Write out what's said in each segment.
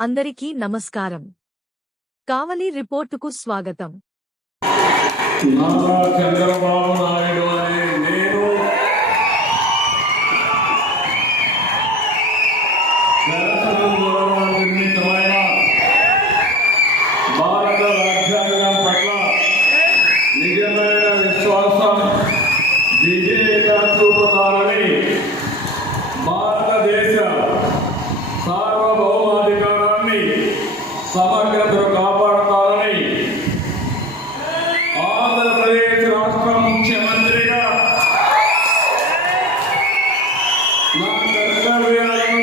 అందరికీ నమస్కారం. కావలి రిపోర్టుకు స్వాగతం. చంద్రబాబు నాయుడు అనే నేను నిర్మితమైన భారత రాజ్యాంగం పట్ల నిజమైన విశ్వాసం విజయంగా చూపుతారని భారతదేశ సార్వభౌమాధికారాన్ని సమగ్రతను కాపాడతారని ఆంధ్రప్రదేశ్ రాష్ట్ర ముఖ్యమంత్రిగా నా కర్తవ్యాలను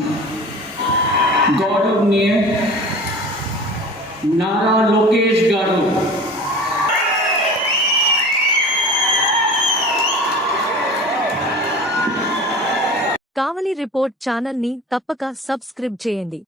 పుణిత గౌరవనీయ నారా లోకేష్ గారు కావలి రిపోర్ట్ ఛానల్ని తప్పక సబ్స్క్రైబ్ చేయండి.